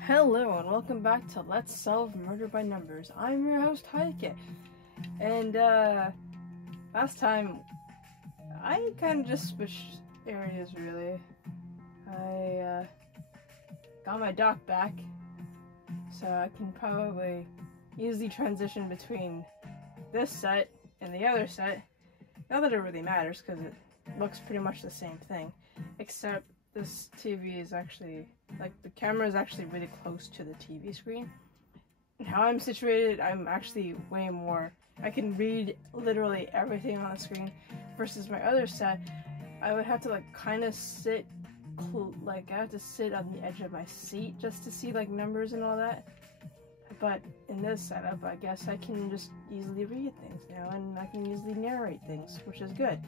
Hello and welcome back to Let's Solve Murder by Numbers. I'm your host Heike, and last time I kind of just switched areas really. I got my dock back, so I can probably easily transition between this set and the other set. Not that it really matters because it looks pretty much the same thing, except this TV is actually, like, the camera is actually really close to the TV screen. And how I'm situated, I'm actually way more, I can read literally everything on the screen, versus my other set, I would have to like kind of sit, I have to sit on the edge of my seat just to see like numbers and all that. But in this setup, I guess I can just easily read things now, and I can easily narrate things, which is good.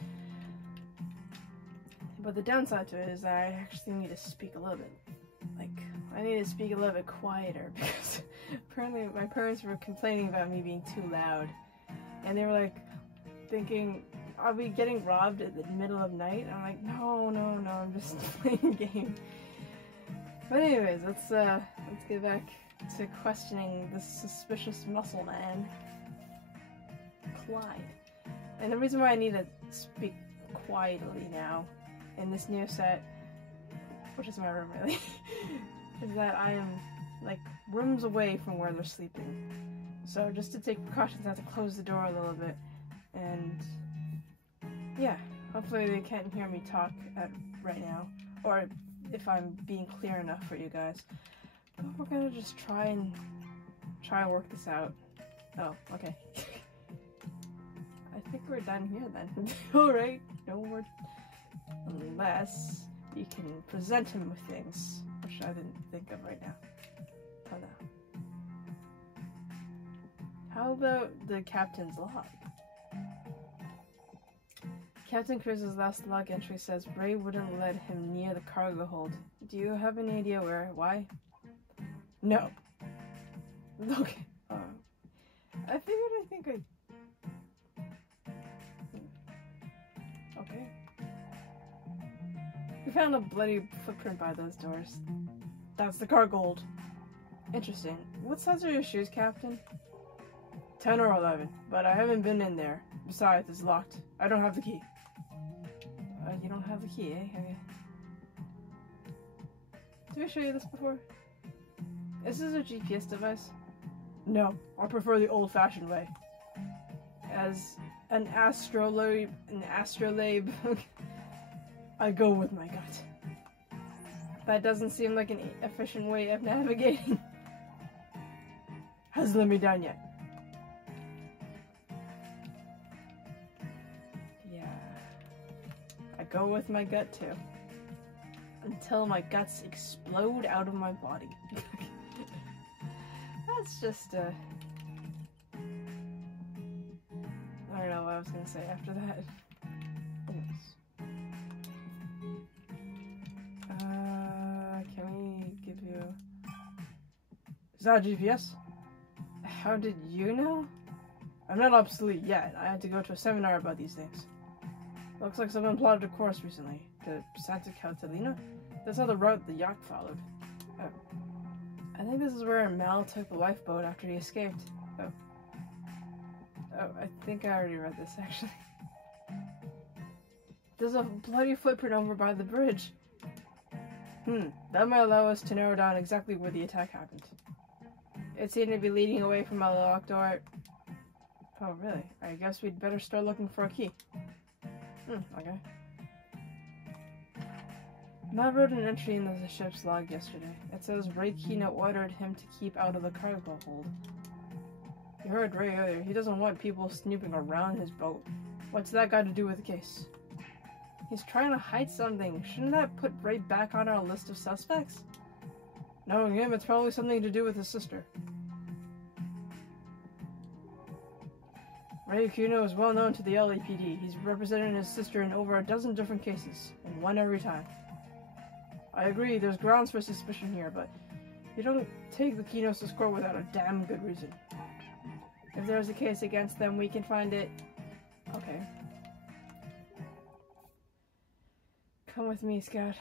But the downside to it is that I actually need to speak a little bit. I need to speak a little bit quieter because apparently my parents were complaining about me being too loud. And they were like thinking, are we getting robbed at the middle of night? And I'm like, no, I'm just playing a game. But anyways, let's get back to questioning this suspicious muscle man, Clyde. And the reason why I need to speak quietly now in this new set, which is my room really, is that I am like rooms away from where they're sleeping. So just to take precautions, I have to close the door a little bit, and yeah, hopefully they can't hear me talk right now, or if I'm being clear enough for you guys. But we're gonna just try and work this out. Oh, okay. I think we're done here then. Alright, no more. Unless you can present him with things, which I didn't think of right now. Oh no. How about the captain's log? Captain Cruz's last log entry says Ray wouldn't let him near the cargo hold. Do you have any idea why? No. Okay. I think okay. We found a bloody footprint by those doors. That's the cargo hold. Interesting. What size are your shoes, Captain? 10 or 11, but I haven't been in there. Besides, it's locked. I don't have the key. You don't have the key, eh? Okay. Did I show you this before? Is this a GPS device? No, I prefer the old-fashioned way. As an astrolabe, I go with my gut. That doesn't seem like an efficient way of navigating. Hasn't let me down yet. Yeah. I go with my gut too. Until my guts explode out of my body. That's just I don't know what I was gonna say after that. Is that a GPS? How did you know? I'm not obsolete yet. I had to go to a seminar about these things. Looks like someone plotted a course recently to Santa Catalina. That's not the route the yacht followed. Oh. I think this is where Mal took the lifeboat after he escaped. Oh, I think I already read this actually. There's a bloody footprint over by the bridge. That might allow us to narrow down exactly where the attack happened. It seemed to be leading away from a locked door. Oh, really? I guess we'd better start looking for a key. Okay. Matt wrote an entry in the ship's log yesterday. It says Ray Kino ordered him to keep out of the cargo hold. You heard Ray earlier. He doesn't want people snooping around his boat. What's that got to do with the case? He's trying to hide something. Shouldn't that put Ray back on our list of suspects? Knowing him, it's probably something to do with his sister. Ray Aquino is well known to the LAPD. He's represented his sister in over a dozen different cases, and won every time. I agree, there's grounds for suspicion here, but you don't take the Kinos to court without a damn good reason. If there's a case against them, we can find it. Okay. Come with me, Scout.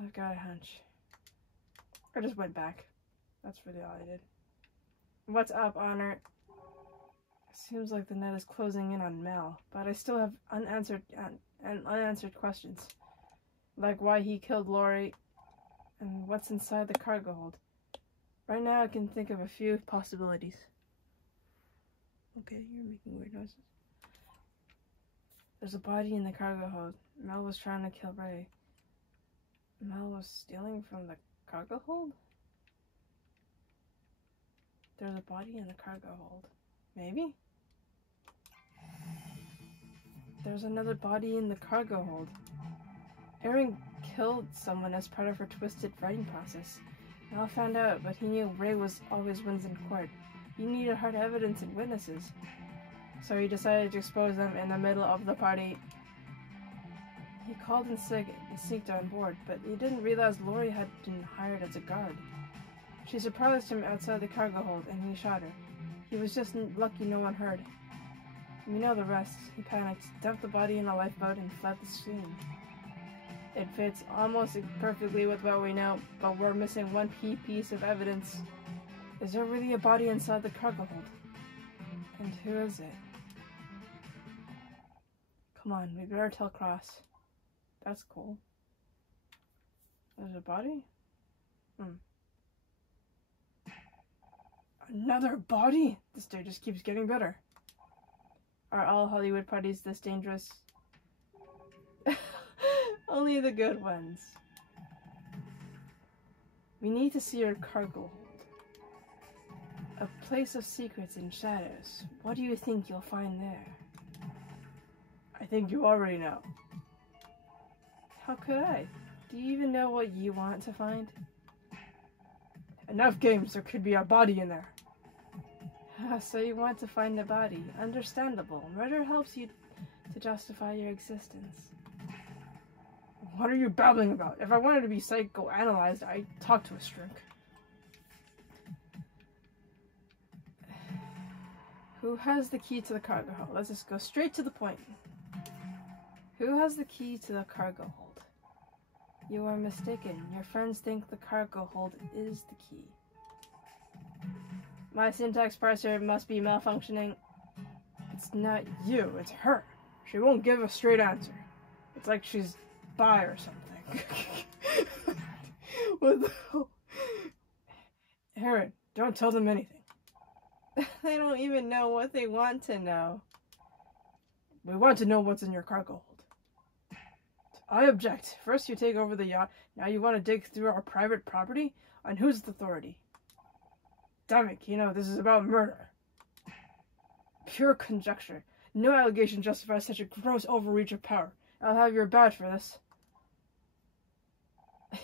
I've got a hunch. I just went back. That's really all I did. What's up, Honor? Seems like the net is closing in on Mel, but I still have unanswered questions. Like why he killed Lori, and what's inside the cargo hold. Right now I can think of a few possibilities. Okay, you're making weird noises. There's a body in the cargo hold. Mel was trying to kill Ray. Mel was stealing from the cargo hold? There's a body in the cargo hold. Maybe? There's another body in the cargo hold. Erin killed someone as part of her twisted writing process. Mel found out, but he knew Ray always wins in court. He needed hard evidence and witnesses. So he decided to expose them in the middle of the party. He called in sick and sneaked on board, but he didn't realize Lori had been hired as a guard. She surprised him outside the cargo hold, and he shot her. He was just lucky no one heard. You know the rest. He panicked, dumped the body in a lifeboat, and fled the scene. It fits almost perfectly with what we know, but we're missing one key piece of evidence. Is there really a body inside the cargo hold? And who is it? Come on, we better tell Cross. That's cool. There's a body? Another body? This day just keeps getting better. Are all Hollywood parties this dangerous? Only the good ones. We need to see your cargo hold. A place of secrets and shadows. What do you think you'll find there? I think you already know. How could I? Do you even know what you want to find? Enough games, there could be a body in there. So you want to find a body. Understandable. Murder helps you to justify your existence. What are you babbling about? If I wanted to be psychoanalyzed, I'd talk to a shrink. Who has the key to the cargo hold? Let's just go straight to the point. Who has the key to the cargo hold? You are mistaken. Your friends think the cargo hold is the key. My syntax parser must be malfunctioning. It's not you, it's her. She won't give a straight answer. It's like she's bi or something. What the hell? Erin, don't tell them anything. They don't even know what they want to know. We want to know what's in your cargo hold. I object. First you take over the yacht, now you want to dig through our private property? On whose authority? Damn it, Kino, this is about murder. Pure conjecture. No allegation justifies such a gross overreach of power. I'll have your badge for this. I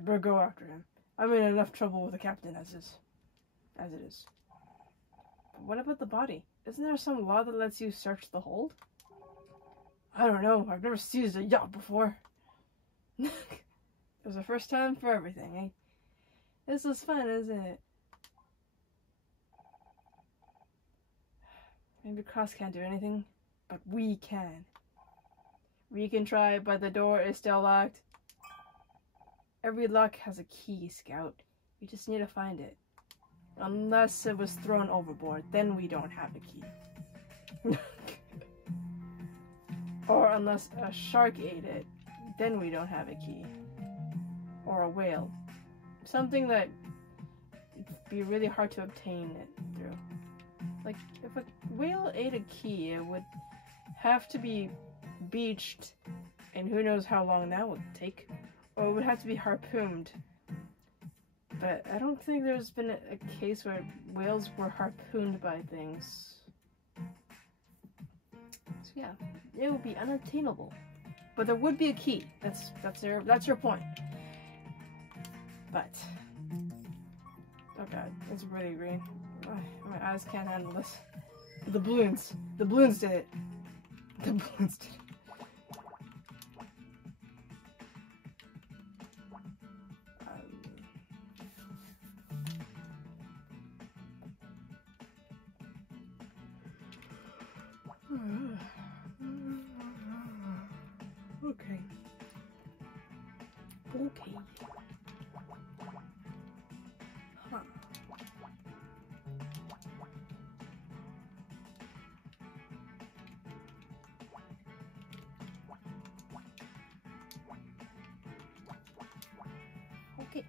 better go after him. I'm in enough trouble with the captain as it is. But what about the body? Isn't there some law that lets you search the hold? I don't know. I've never seized a yacht before. There's a first time for everything, eh? This was fun, isn't it? Maybe Cross can't do anything, but we can. We can try, but the door is still locked. Every lock has a key, Scout. You just need to find it. Unless it was thrown overboard, then we don't have a key. Or unless a shark ate it, then we don't have a key. Or a whale. Something that would be really hard to obtain it through. Like, if a whale ate a key, it would have to be beached, and who knows how long that would take. Or it would have to be harpooned. But I don't think there's been a case where whales were harpooned by things. So yeah, it would be unobtainable. But there would be a key. That's your point. But oh god, it's really green. My eyes can't handle this. The balloons did it. The balloons did it. Okay. Okay.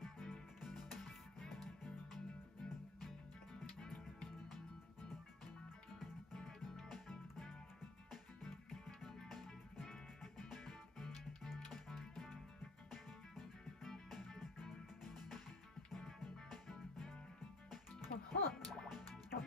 Uh-huh. Oh.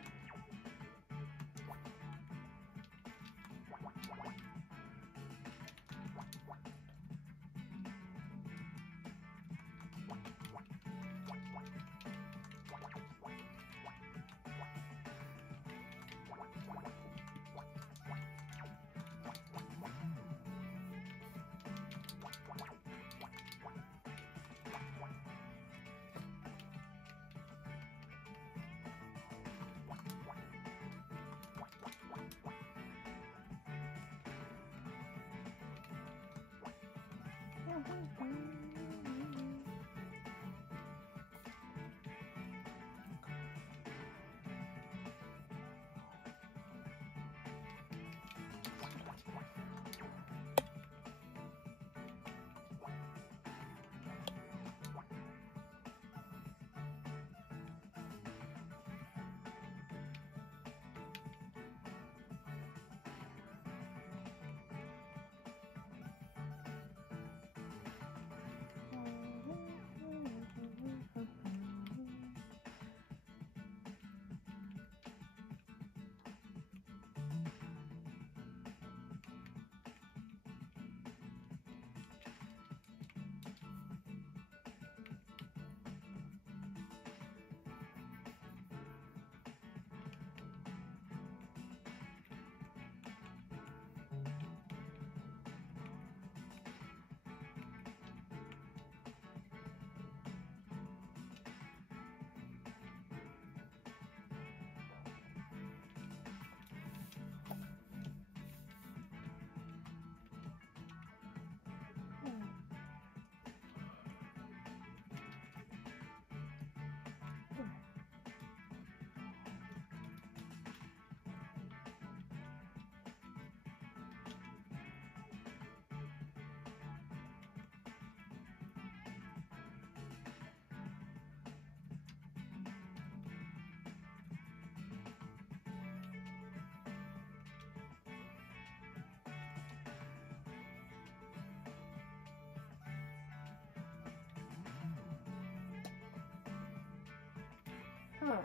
Huh.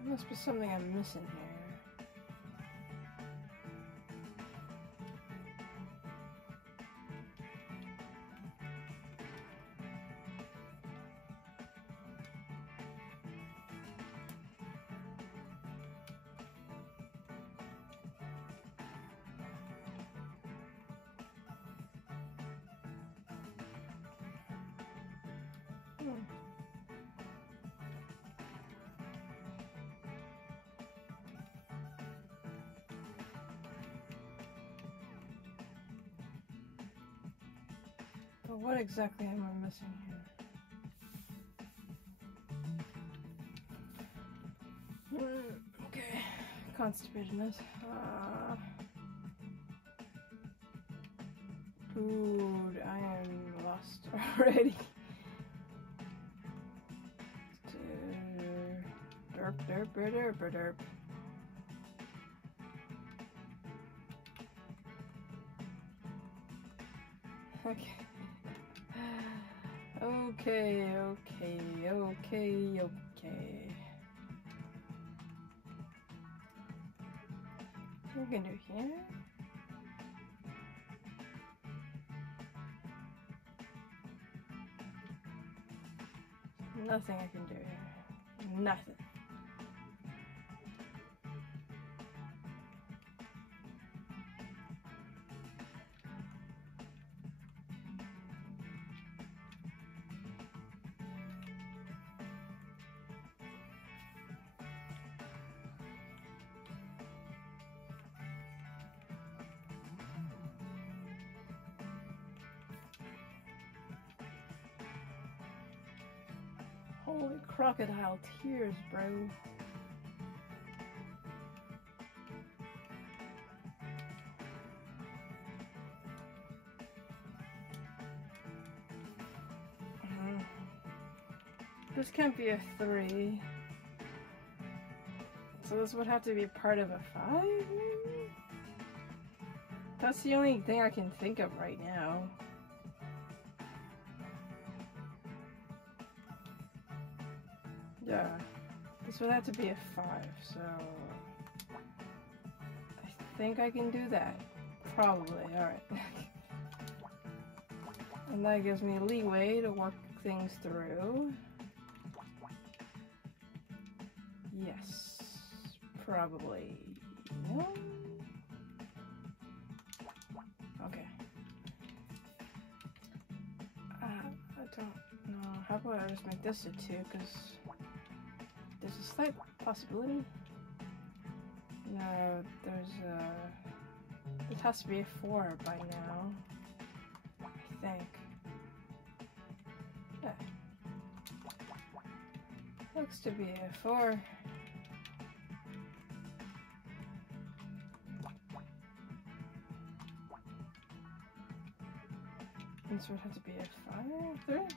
There must be something I'm missing here. But what exactly am I missing here? Okay, constipatedness. Food. I am lost already. Derp, derp, derp, derp, derp. Okay. Okay, okay, okay, okay. What can we do here? Nothing I can do here. Nothing. Holy crocodile tears, bro. This can't be a 3. So this would have to be part of a 5, maybe? That's the only thing I can think of right now. Yeah, this would have to be a 5, so I think I can do that. Probably, alright. And that gives me leeway to work things through. Yes, probably. No? Okay. I don't know. How about I just make this a 2, because there's a slight possibility. No, there's a... It has to be a 4 by now. I think. Yeah. Looks to be a 4. This would have to be a 5 there.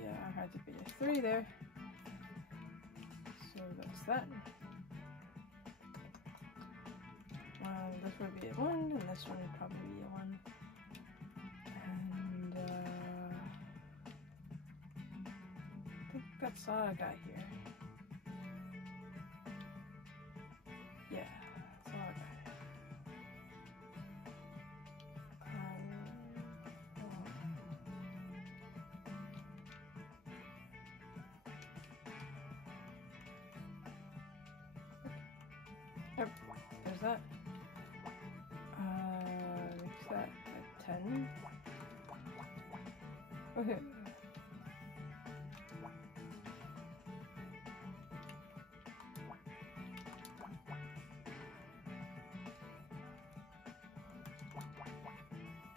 Yeah, it had to be a 3 there. So that's that. This would be a 1, and this one would probably be a 1. And I think that's all I got here. Yeah, that's all I got. Yep, there's that. Makes that a 10. Okay.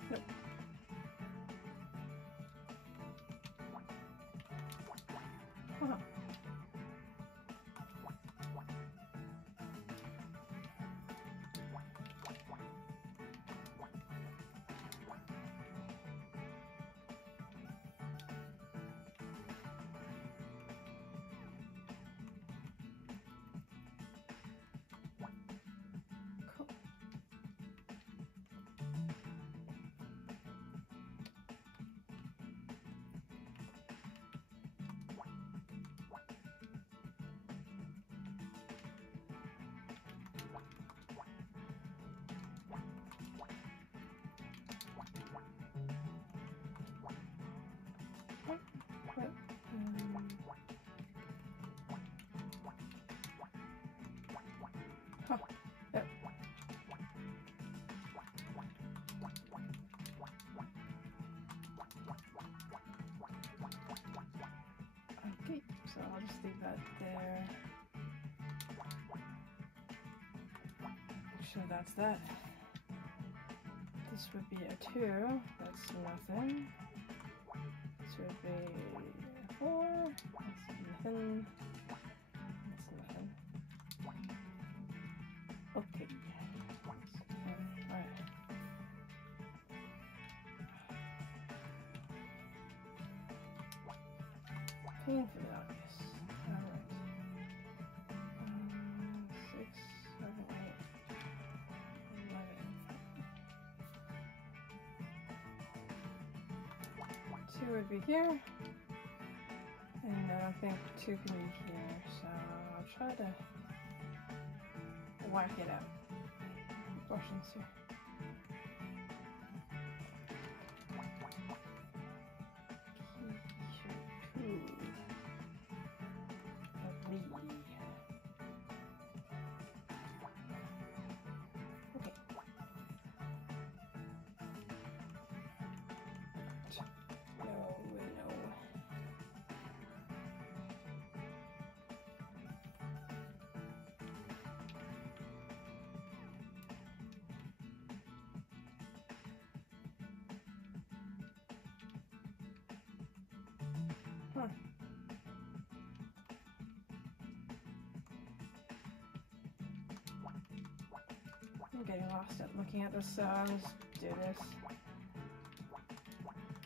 Nope. Huh. Huh. Yep. Okay, so I'll just leave that there. So that's that. This would be a 2. That's nothing. This would be a 4. That's nothing. That's nothing. Okay. Alright. Painfully obvious. Alright. 6, 7, 8, 11. 2 would be here. And I don't think 2 can be here, so I'll try to whack it out. Portions here. Huh. I'm getting lost at looking at this, so I'll just do this.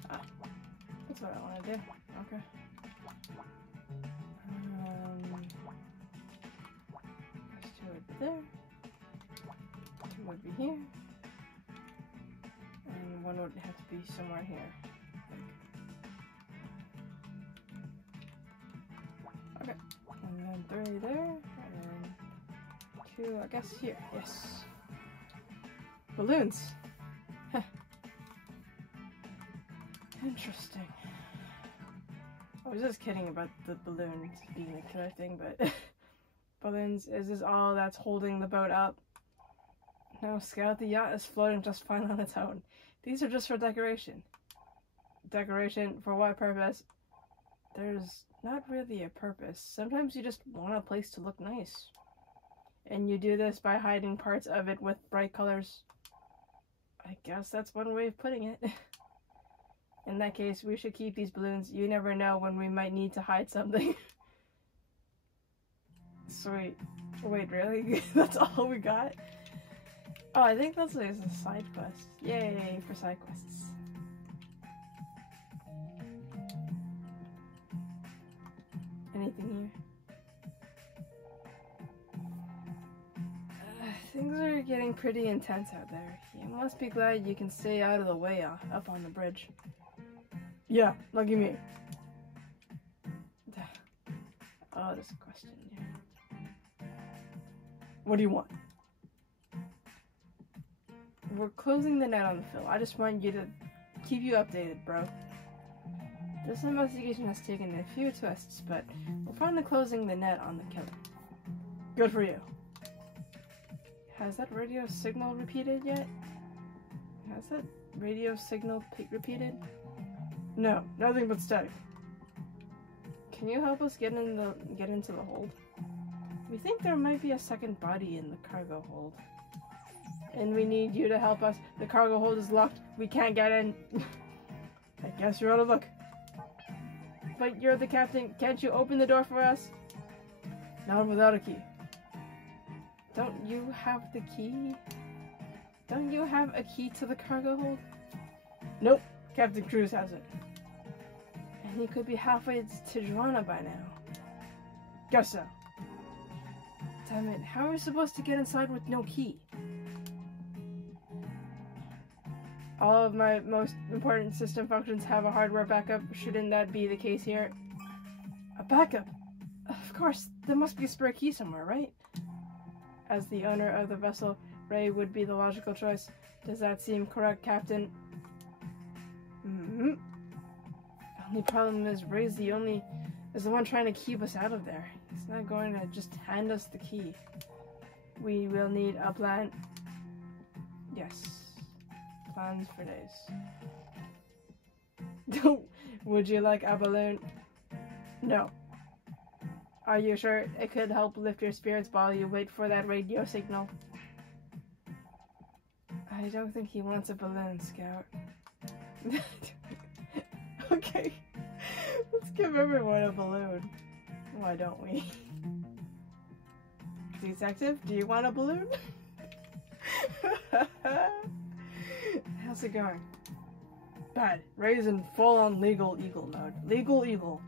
Ah, that's what I want to do. Okay. There's two would be there. Two would be here. And one would have to be somewhere here. Okay. And then 3 there. And then 2, I guess, here. Yes. Balloons. Huh. Interesting. I was just kidding about the balloons being the killer thing, but balloons, is this all that's holding the boat up? No, Scout, the yacht is floating just fine on its own. These are just for decoration. Decoration for what purpose? There's not really a purpose. Sometimes you just want a place to look nice. And you do this by hiding parts of it with bright colors. I guess that's one way of putting it. In that case, we should keep these balloons. You never know when we might need to hide something. Sweet. Wait, really? That's all we got? Oh, I think that's a side quest. Yay for side quests. Anything here? Things are getting pretty intense out there. You must be glad you can stay out of the way up on the bridge. Yeah, lucky me. Oh, there's a question here. What do you want? We're closing the net on the fill. I just want you to keep you updated, bro. This investigation has taken a few twists, but we're finally closing the net on the killer. Good for you. Has that radio signal repeated yet? Has that radio signal repeated? No, nothing but static. Can you help us get into the hold? We think there might be a second body in the cargo hold. And we need you to help us. The cargo hold is locked. We can't get in. I guess you're out of luck. But you're the captain. Can't you open the door for us? Not without a key. Don't you have the key? Don't you have a key to the cargo hold? Nope. Captain Cruz has it. And he could be halfway to Joanna by now. Guess so. Damn it, how are we supposed to get inside with no key? All of my most important system functions have a hardware backup. Shouldn't that be the case here? A backup? Of course, there must be a spare key somewhere, right? As the owner of the vessel, Ray would be the logical choice. Does that seem correct, Captain? Mm-hmm. Only problem is Ray's the one trying to keep us out of there. He's not going to just hand us the key. We will need a plan. Yes. Plans for days. Would you like a balloon? No. Are you sure it could help lift your spirits while you wait for that radio signal? I don't think he wants a balloon, Scout. Okay. Let's give everyone a balloon. Why don't we? Detective, do you want a balloon? How's it going? Bad. Ray's in full-on legal eagle mode. Legal eagle.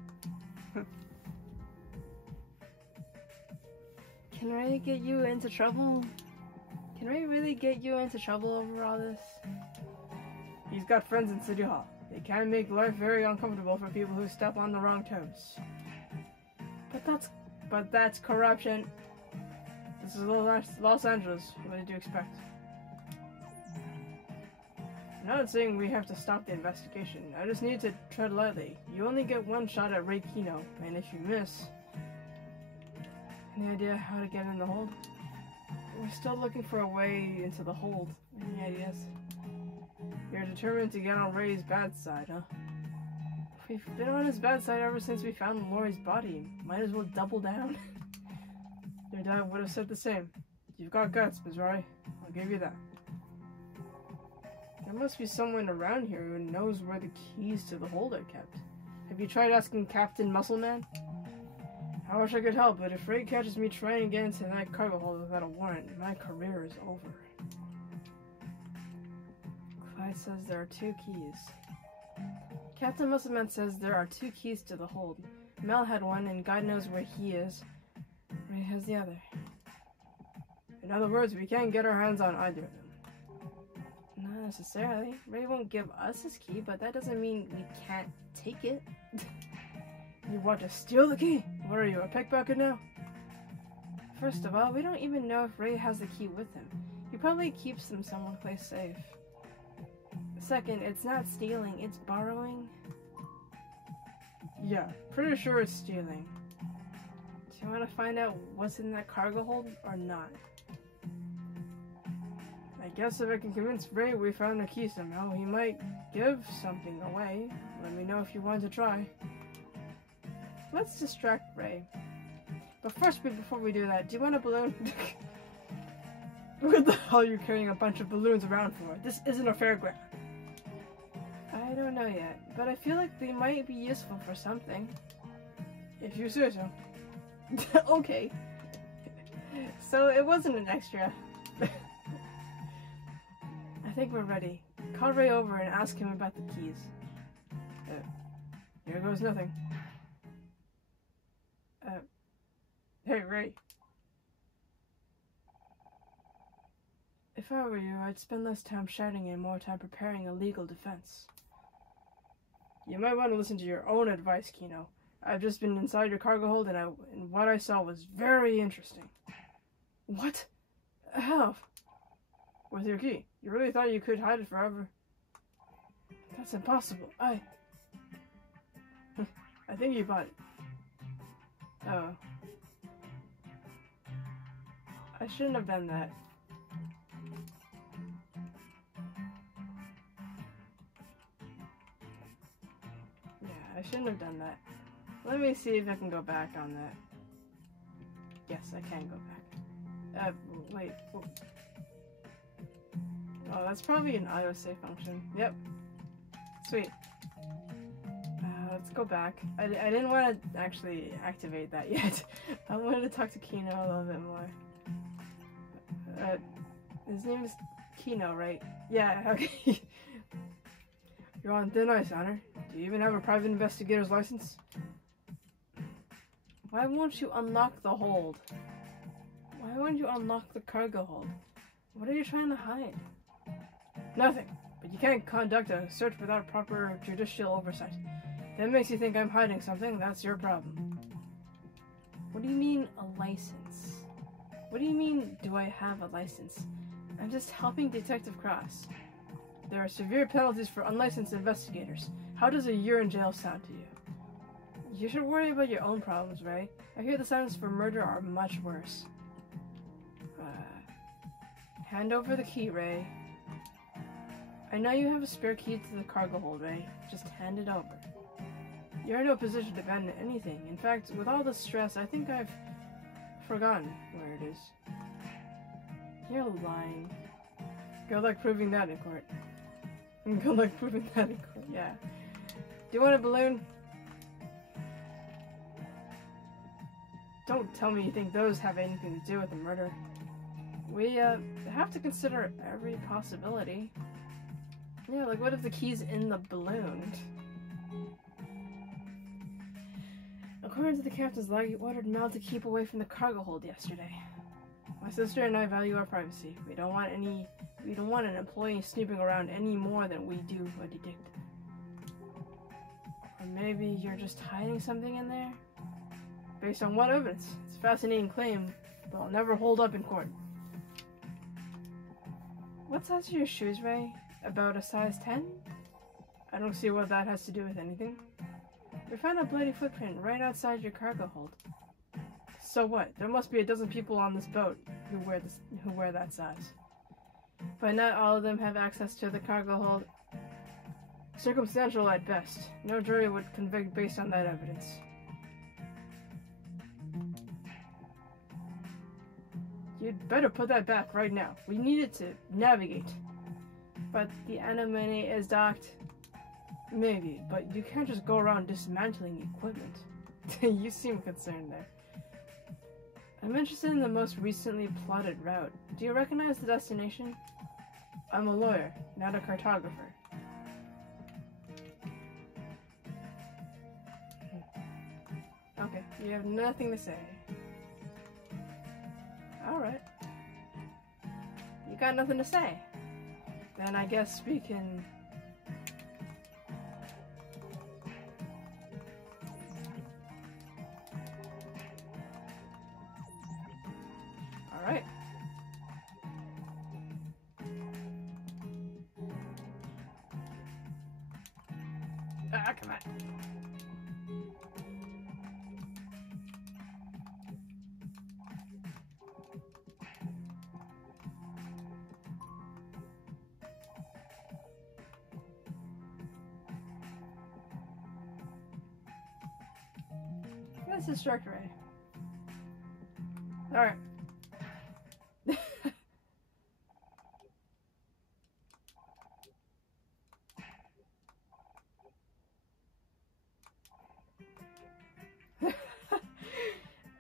Can Ray get you into trouble? Can Ray really get you into trouble over all this? He's got friends in City Hall. They can make life very uncomfortable for people who step on the wrong toes. But that's corruption. This is Los Angeles. What did you expect? I'm not saying we have to stop the investigation. I just need to tread lightly. You only get one shot at Ray Kino, and if you miss... Any idea how to get in the hold? We're still looking for a way into the hold. Any ideas? You're determined to get on Ray's bad side, huh? We've been on his bad side ever since we found Lori's body. Might as well double down. Your dad would have said the same. You've got guts, Missouri. I'll give you that. There must be someone around here who knows where the keys to the hold are kept. Have you tried asking Captain Muscleman? I wish I could help, but if Ray catches me trying to get into that cargo hold without a warrant, my career is over. Clyde says there are 2 keys. Captain Musselman says there are 2 keys to the hold. Mel had one, and God knows where he is. Ray has the other. In other words, we can't get our hands on either of them. Not necessarily. Ray won't give us his key, but that doesn't mean we can't take it. You want to steal the key? What are you, a pickpocket now? First of all, we don't even know if Ray has the key with him. He probably keeps them someplace safe. Second, it's not stealing, it's borrowing. Yeah, pretty sure it's stealing. Do you want to find out what's in that cargo hold or not? I guess if I can convince Ray we found the key somehow, he might give something away. Let me know if you want to try. Let's distract Ray. But first, before we do that, do you want a balloon? What the hell are you carrying a bunch of balloons around for? This isn't a fairground. I don't know yet, but I feel like they might be useful for something. If you say so. Okay. So it wasn't an extra. I think we're ready. Call Ray over and ask him about the keys. Here goes nothing. Hey, Ray. If I were you, I'd spend less time shouting and more time preparing a legal defense. You might want to listen to your own advice, Kino. I've just been inside your cargo hold and what I saw was very interesting. What? How? With your key. You really thought you could hide it forever? That's impossible. I think you bought it. Oh. I shouldn't have done that. Yeah, I shouldn't have done that. Let me see if I can go back on that. Yes, I can go back. Wait. Oh, that's probably an autosave function. Yep. Sweet. Let's go back. I didn't want to actually activate that yet. I wanted to talk to Kino a little bit more. His name is Kino, right? Yeah, okay. You're on thin ice, Honor. Do you even have a private investigator's license? Why won't you unlock the hold? Why won't you unlock the cargo hold? What are you trying to hide? Nothing. But you can't conduct a search without proper judicial oversight. That makes you think I'm hiding something, that's your problem. What do you mean, a license? What do you mean, do I have a license? I'm just helping Detective Cross. There are severe penalties for unlicensed investigators. How does a year in jail sound to you? You should worry about your own problems, Ray. I hear the sentences for murder are much worse. Hand over the key, Ray. I know you have a spare key to the cargo hold, Ray. Just hand it over. You're in no position to abandon anything. In fact, with all the stress, I think I've forgotten where it is. You're lying. Good luck proving that in court. Good luck proving that in court, yeah. Do you want a balloon? Don't tell me you think those have anything to do with the murder. We, have to consider every possibility. Yeah, like what if the key's in the balloon? According to the captain's log, he ordered Mel to keep away from the cargo hold yesterday. My sister and I value our privacy. We don't want an employee snooping around any more than we do a detective. Or maybe you're just hiding something in there? Based on what evidence? It's a fascinating claim, but I'll never hold up in court. What size are your shoes, Ray? About a size 10? I don't see what that has to do with anything. We found a bloody footprint right outside your cargo hold. So what? There must be a dozen people on this boat who wear that size. But not all of them have access to the cargo hold. Circumstantial at best. No jury would convict based on that evidence. You'd better put that back right now. We need it to navigate. But the Anemone is docked. Maybe, but you can't just go around dismantling equipment. You seem concerned there. I'm interested in the most recently plotted route. Do you recognize the destination? I'm a lawyer, not a cartographer. You have nothing to say. Alright. You got nothing to say. Then I guess we can... Alright. Ah, come on. Let's distract Ray. Alright.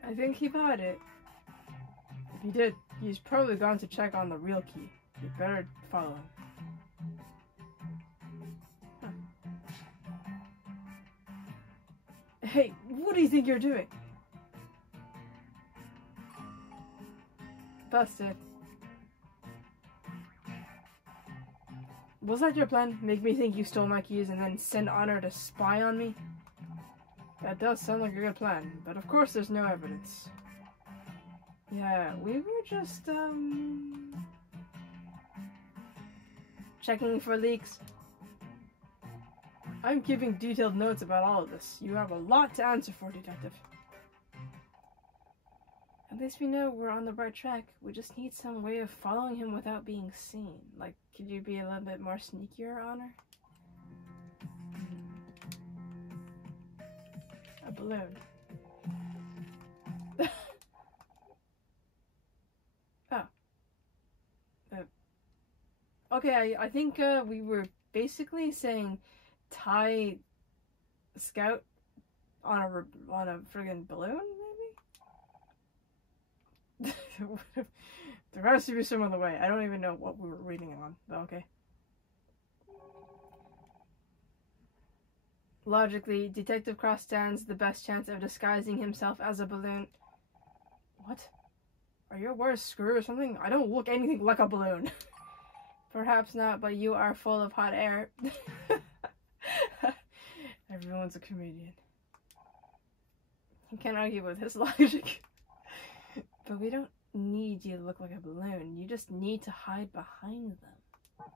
I think he bought it. If he did, he's probably gone to check on the real key. You better follow him. Huh. Hey, what do you think you're doing? Busted. Was that your plan? Make me think you stole my keys and then send Honor to spy on me? That does sound like a good plan, but of course there's no evidence. Yeah, we were just, checking for leaks. I'm keeping detailed notes about all of this. You have a lot to answer for, Detective. At least we know we're on the right track. We just need some way of following him without being seen. Like, could you be a little bit more sneakier, Honor? A balloon. Oh. Okay, I think we were basically saying tie Scout on a friggin' balloon, maybe? There has to be some other way. I don't even know what we were reading it on, but okay. Logically, Detective Cross stands the best chance of disguising himself as a balloon. What? Are your words screw or something? I don't look anything like a balloon. Perhaps not, but you are full of hot air. Everyone's a comedian. You can't argue with his logic. But we don't need you to look like a balloon. You just need to hide behind them.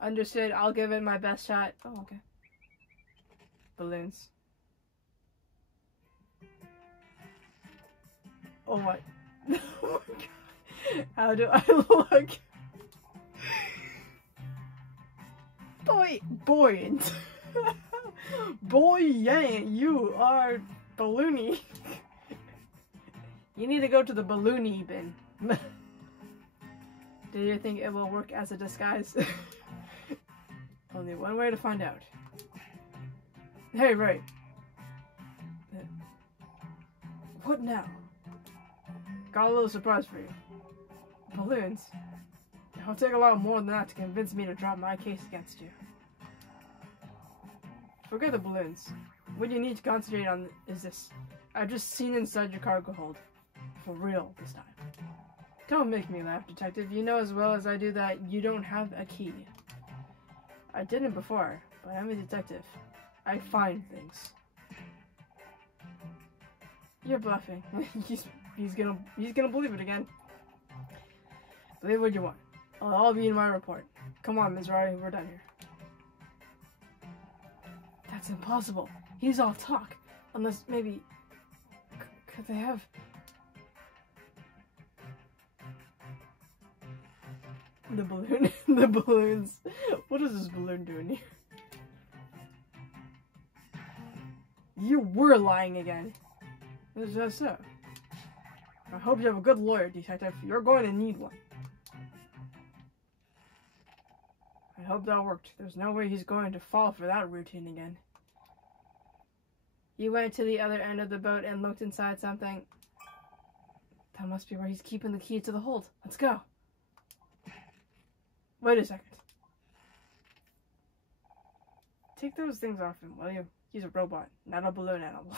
Understood. I'll give it my best shot. Oh, okay. Balloons. Oh my. Oh my god. How do I look? Buoyant. Buoyant. You are balloony. You need to go to the balloony bin. Do you think it will work as a disguise? Only one way to find out. Hey, right. What now? Got a little surprise for you. Balloons. It'll take a lot more than that to convince me to drop my case against you. Forget the balloons. What you need to concentrate on is this. I've just seen inside your cargo hold. For real this time. Don't make me laugh, Detective. You know as well as I do that you don't have a key. I didn't before, but I'm a detective. I find things. You're bluffing. he's gonna believe it again. Believe what you want. I'll all be in my report. Come on, Ms. Rari, we're done here. That's impossible. He's all talk. Unless maybe... Could they have... The balloon? The balloons. What is this balloon doing here? You were lying again. Is that so? I hope you have a good lawyer, Detective. You're going to need one. I hope that worked. There's no way he's going to fall for that routine again. He went to the other end of the boat and looked inside something. That must be where he's keeping the key to the hold. Let's go. Wait a second. Take those things off him, will you? He's a robot, not a balloon animal.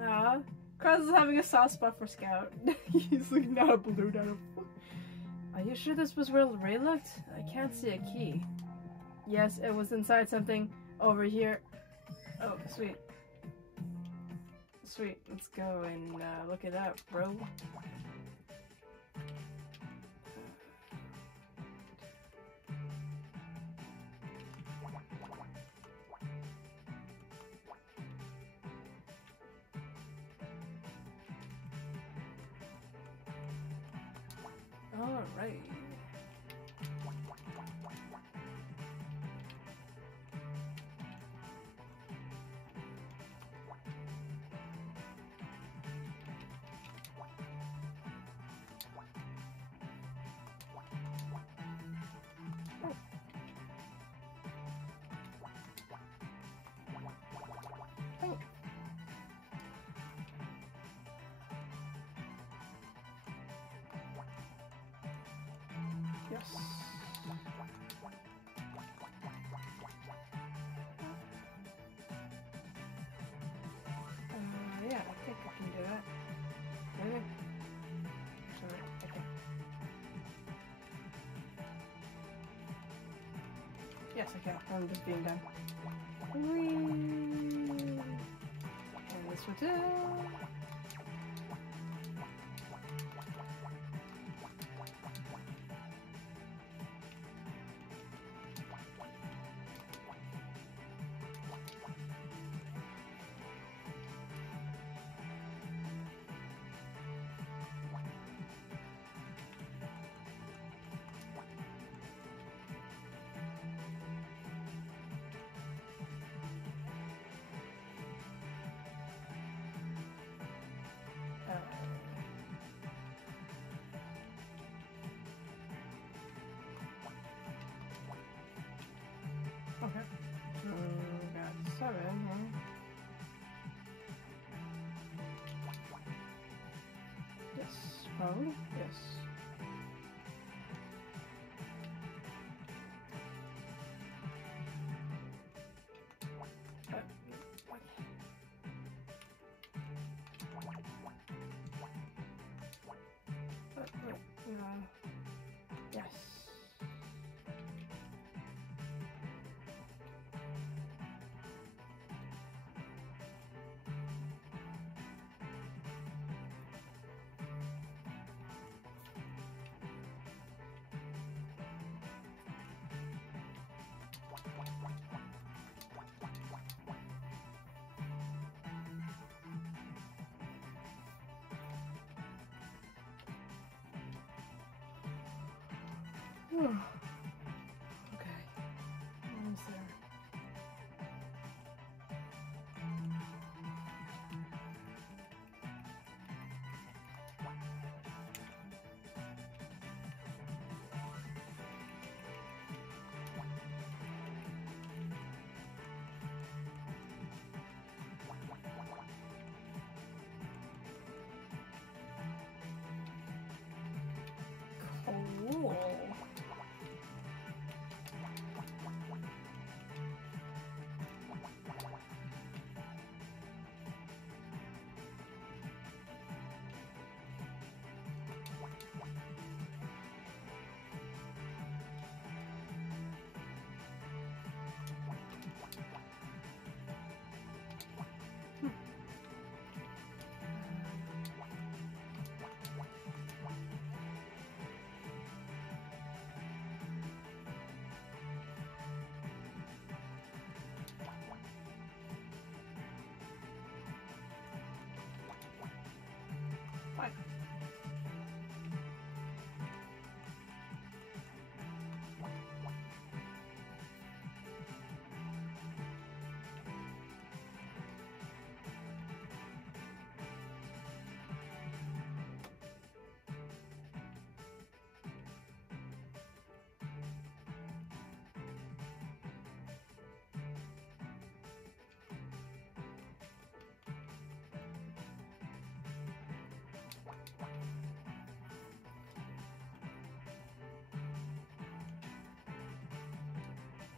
Aw, Krause is having a soft spot for Scout. He's like, not a balloon, not a... Are you sure this was where Ray looked? I can't see a key. Yes, it was inside something over here. Oh, sweet. Sweet, let's go and look it up, bro. Alright. Yes. Yeah, I think I can do that. Maybe. Sorry, okay. Yes, I can. I'm just being done. Whee! And this one too. Okay. Got 7, huh? Yes, probably. Yes. Yes. Okay. Almost there. Cool. Fine.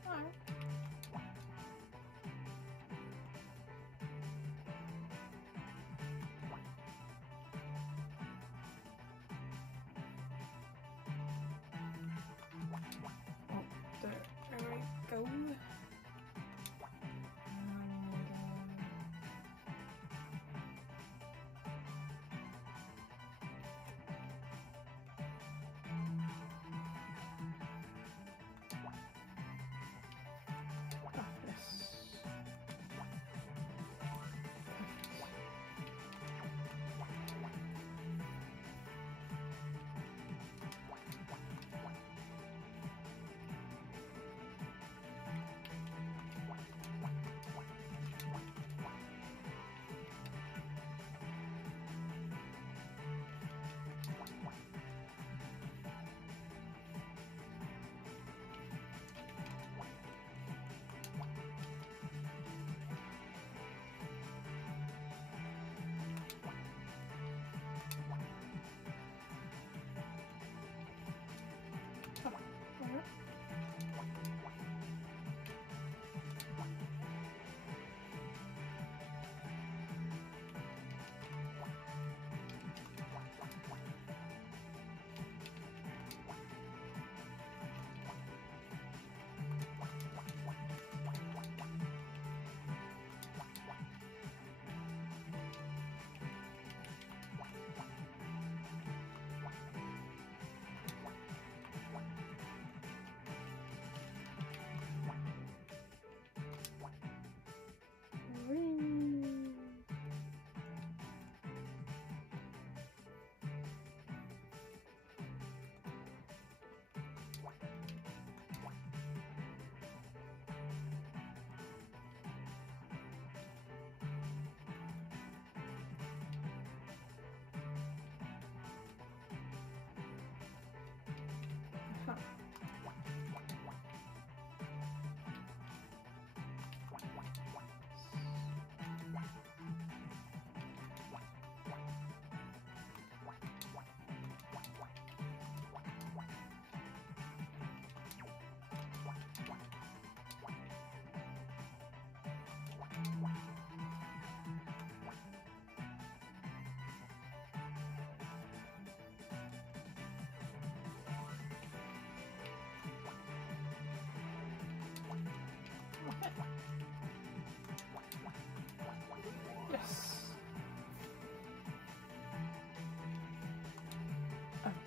Alright.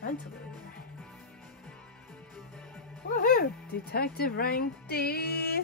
ventilator. Woohoo! Detective rank D.